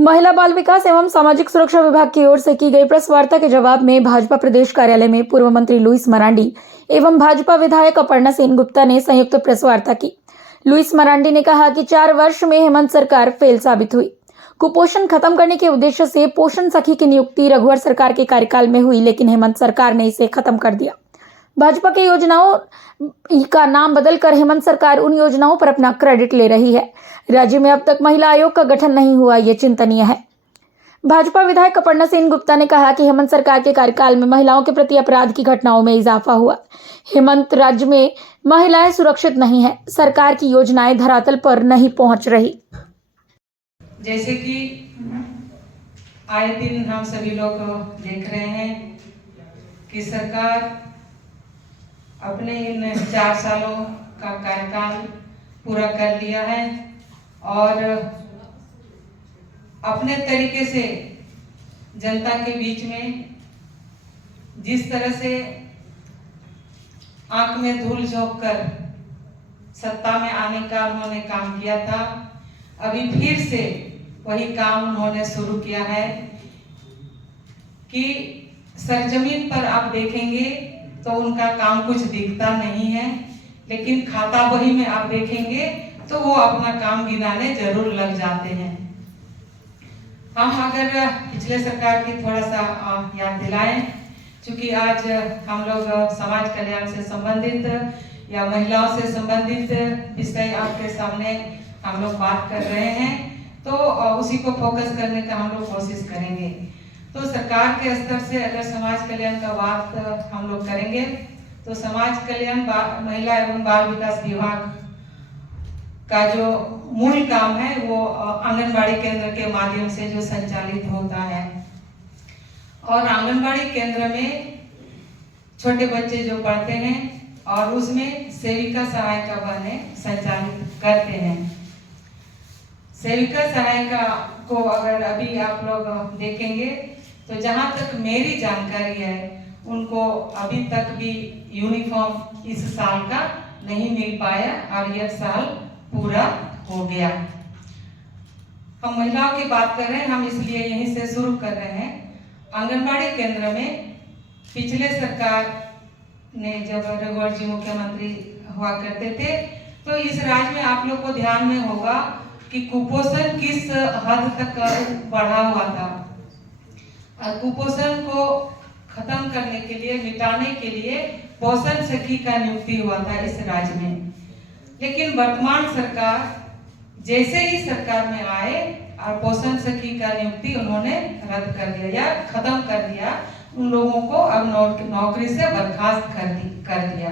महिला बाल विकास एवं सामाजिक सुरक्षा विभाग की ओर से की गई प्रेस वार्ता के जवाब में भाजपा प्रदेश कार्यालय में पूर्व मंत्री लुईस मरांडी एवं भाजपा विधायक अपर्णा सेनगुप्ता ने संयुक्त प्रेस वार्ता की। लुईस मरांडी ने कहा कि 4 वर्ष में हेमंत सरकार फेल साबित हुई। कुपोषण खत्म करने के उद्देश्य से पोषण सखी की नियुक्ति रघुवर सरकार के कार्यकाल में हुई, लेकिन हेमंत सरकार ने इसे खत्म कर दिया। भाजपा की योजनाओं का नाम बदलकर हेमंत सरकार उन योजनाओं पर अपना क्रेडिट ले रही है। राज्य में अब तक महिला आयोग का गठन नहीं हुआ, ये चिंतनीय है। भाजपा विधायक अपर्णा सेनगुप्ता ने कहा कि हेमंत सरकार के कार्यकाल में महिलाओं के प्रति अपराध की घटनाओं में इजाफा हुआ। हेमंत राज्य में महिलाएं सुरक्षित नहीं है, सरकार की योजनाएं धरातल पर नहीं पहुंच रही। जैसे कि आए दिन हम सभी लोग देख रहे हैं कि सरकार अपने इन 4 सालों का कार्यकाल पूरा कर लिया है और अपने तरीके से जनता के बीच में जिस तरह से आंख में धूल झोंक कर सत्ता में आने का उन्होंने काम किया था, अभी फिर से वही काम उन्होंने शुरू किया है कि सरजमीन पर आप देखेंगे तो उनका काम कुछ दिखता नहीं है, लेकिन खाता बही में आप देखेंगे तो वो अपना काम गिनाने जरूर लग जाते हैं। हम अगर पिछले सरकार की थोड़ा सा याद दिलाएं, क्योंकि आज हम लोग समाज कल्याण से संबंधित या महिलाओं से संबंधित विषय आपके सामने हम लोग बात कर रहे हैं, तो उसी को फोकस करने का हम लोग कोशिश करेंगे। तो सरकार के स्तर से अगर समाज कल्याण का बात हम लोग करेंगे तो समाज कल्याण महिला एवं बाल विकास विभाग का जो मूल काम है वो आंगनबाड़ी केंद्र के माध्यम से जो संचालित होता है, और आंगनबाड़ी केंद्र में छोटे बच्चे जो पढ़ते हैं और उसमें सेविका सहायिका बहनें संचालित करते हैं। सेविका सहायिका को अगर अभी आप लोग देखेंगे तो जहां तक मेरी जानकारी है उनको अभी तक भी यूनिफॉर्म इस साल का नहीं मिल पाया और यह साल पूरा हो गया। हम महिलाओं की बात कर रहे हैं, हम इसलिए यहीं से शुरू कर रहे हैं। आंगनबाड़ी केंद्र में पिछले सरकार ने जब रघुवर जी मुख्यमंत्री हुआ करते थे तो इस राज्य में आप लोग को ध्यान में होगा कि कुपोषण किस हद तक बढ़ा हुआ था। कुपोषण को खत्म करने के लिए, मिटाने के लिए पोषण सखी का नियुक्ति हुआ था इस राज्य में, लेकिन वर्तमान सरकार जैसे ही सरकार में आए और पोषण सखी का नियुक्ति उन्होंने रद्द कर दिया या खत्म कर दिया, उन लोगों को अब नौकरी से बर्खास्त कर दिया।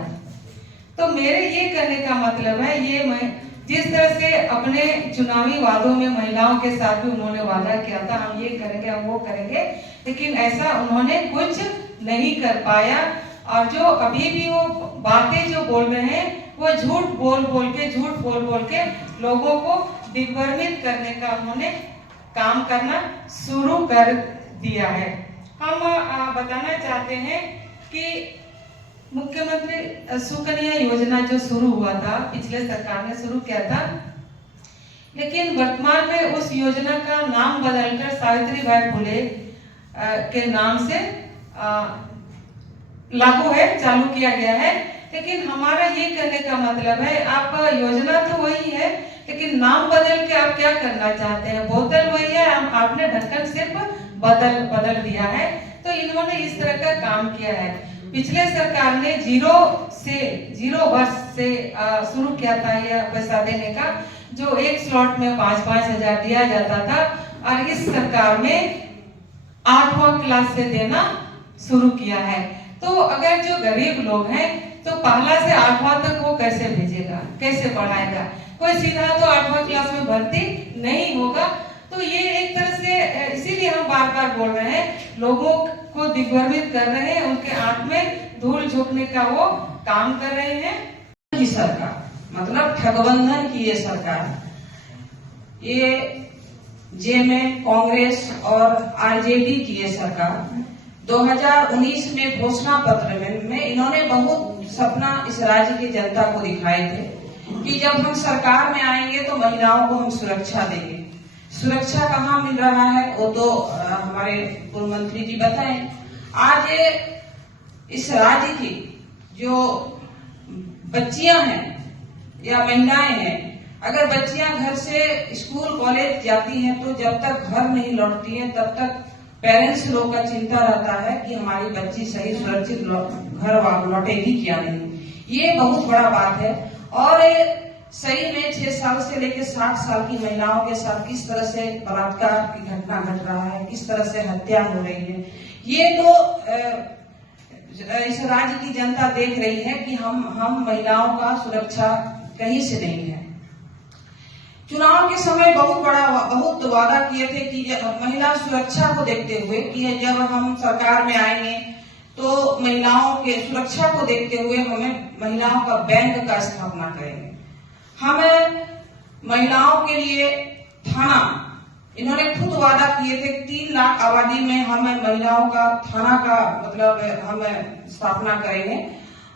तो मेरे ये कहने का मतलब है, ये मैं जिस तरह से अपने चुनावी वादों में महिलाओं के साथ भी उन्होंने वादा किया था, हम ये करेंगे हम वो करेंगे, लेकिन ऐसा उन्होंने कुछ नहीं कर पाया। और जो अभी भी वो बातें जो बोल रहे हैं वो झूठ बोल बोल के लोगों को दिग्भ्रमित करने का उन्होंने काम करना शुरू कर दिया है। हम बताना चाहते हैं कि मुख्यमंत्री सुकन्या योजना जो शुरू हुआ था, पिछले सरकार ने शुरू किया था, लेकिन वर्तमान में उस योजना का नाम बदलकर सावित्रीबाई फुले के नाम से लागू है, चालू किया गया है। लेकिन हमारा ये कहने का मतलब है, आप योजना तो वही है, लेकिन नाम बदल के आप क्या करना चाहते हैं? बोतल वही है, आपने ढक्कन सिर्फ बदल दिया है। तो इन्होंने इस तरह का काम किया है। पिछले सरकार ने 0 वर्ष से शुरू किया था यह पैसा देने का, जो एक स्लॉट में 5-5 हजार दिया जाता था, और इस सरकार ने 8वां क्लास से देना शुरू किया है। तो अगर जो गरीब लोग हैं तो पहला से 8वां तक वो कैसे भेजेगा, कैसे पढ़ाएगा? कोई सीधा तो 8वां क्लास में भर्ती नहीं होगा। तो ये एक तरह से, इसीलिए हम बार बार बोल रहे हैं, लोगों को दिग्भ्रमित कर रहे हैं, उनके आंख में धूल झोंकने का वो काम कर रहे हैं। की सरकार मतलब ठगबंधन की ये सरकार, ये जेएमएम, कांग्रेस और आरजेडी की ये सरकार 2019 में घोषणा पत्र में इन्होंने बहुत सपना इस राज्य की जनता को दिखाए थे कि जब हम सरकार में आएंगे तो महिलाओं को हम सुरक्षा देंगे, सुरक्षा कहाँ मिल रहा है वो तो हमारे पूर्व मंत्री जी बताएं। आज इस राज्य की जो बच्चियां हैं या महिलाएं हैं, अगर बच्चियां घर से स्कूल कॉलेज जाती हैं तो जब तक घर नहीं लौटती हैं तब तक पेरेंट्स लोग का चिंता रहता है कि हमारी बच्ची सही सुरक्षित घर लौटेगी क्या नहीं। ये बहुत बड़ा बात है। और सही में 6 साल से लेकर 60 साल की महिलाओं के साथ किस तरह से बलात्कार की घटना घट रहा है, किस तरह से हत्या हो रही है, ये तो इस राज्य की जनता देख रही है कि हम महिलाओं का सुरक्षा कहीं से नहीं है। चुनाव के समय बहुत वादा किए थे कि महिला सुरक्षा को देखते हुए कि जब हम सरकार में आएंगे तो महिलाओं के सुरक्षा को देखते हुए हमें महिलाओं का बैंक का स्थापना करेंगे। हमें महिलाओं के लिए थाना, इन्होंने खुद वादा किए थे 3 लाख आबादी में हमें महिलाओं का थाना का मतलब हम स्थापना करेंगे।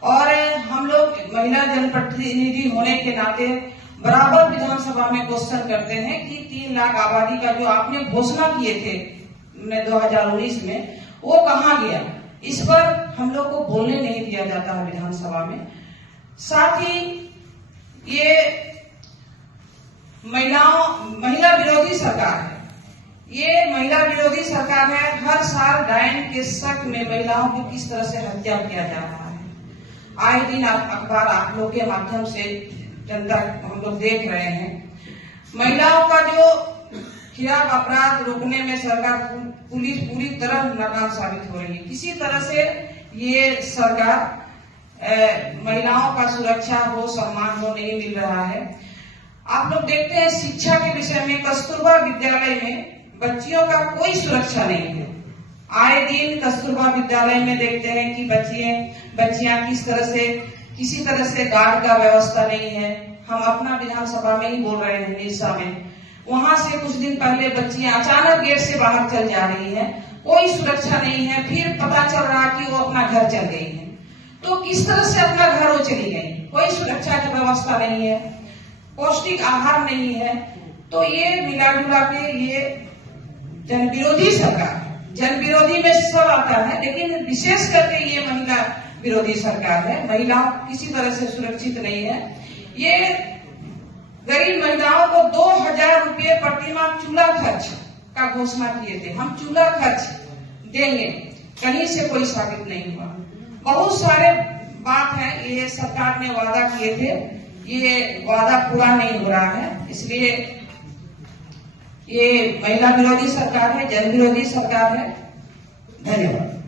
और हम लोग महिला जनप्रतिनिधि होने के नाते बराबर विधानसभा में क्वेश्चन करते हैं कि 3 लाख आबादी का जो आपने घोषणा किए थे 2019 में वो कहाँ गया। इस पर हम लोग को बोलने नहीं दिया जाता है विधानसभा में। साथ ही ये महिला विरोधी सरकार है। ये महिला विरोधी सरकार है। हर साल डायन के शक में महिलाओं की किस तरह से हत्या किया जा रहा है। आए दिन अखबार आप लोग के माध्यम से जनता हम लोग देख रहे हैं। महिलाओं का जो खिलाफ अपराध रोकने में सरकार पुलिस पूरी तरह नाकाम साबित हो रही है। किसी तरह से ये सरकार महिलाओं का सुरक्षा हो, सम्मान हो नहीं मिल रहा है। आप लोग देखते हैं शिक्षा के विषय में कस्तूरबा विद्यालय में बच्चियों का कोई सुरक्षा नहीं है। आए दिन कस्तूरबा विद्यालय में देखते हैं कि बच्चियां किसी तरह से गार्ड का व्यवस्था नहीं है। हम अपना विधानसभा में ही बोल रहे हैं निरसा में, वहां से कुछ दिन पहले बच्चियां अचानक गेट से बाहर चल जा रही हैं, कोई सुरक्षा नहीं है। फिर पता चल रहा कि वो अपना घर चल गई है। तो किस तरह से अपना घर वो चली गई, कोई सुरक्षा की व्यवस्था नहीं है, पौष्टिक आहार नहीं है। तो ये मिला जुला के ये जनविरोधी सरकार, जनविरोधी में सब आता है, लेकिन विशेष करके ये महिला विरोधी सरकार है। महिलाओं किसी तरह से सुरक्षित नहीं है। ये गरीब महिलाओं को 2000 रुपये प्रतिमाह चूल्हा खर्च का घोषणा किए थे। हम चूल्हा खर्च देंगे, कहीं से कोई साबित नहीं हुआ। बहुत सारे बात है, ये सरकार ने वादा किए थे, ये वादा पूरा नहीं हो रहा है। इसलिए ये महिला विरोधी सरकार है, जन विरोधी सरकार है। धन्यवाद।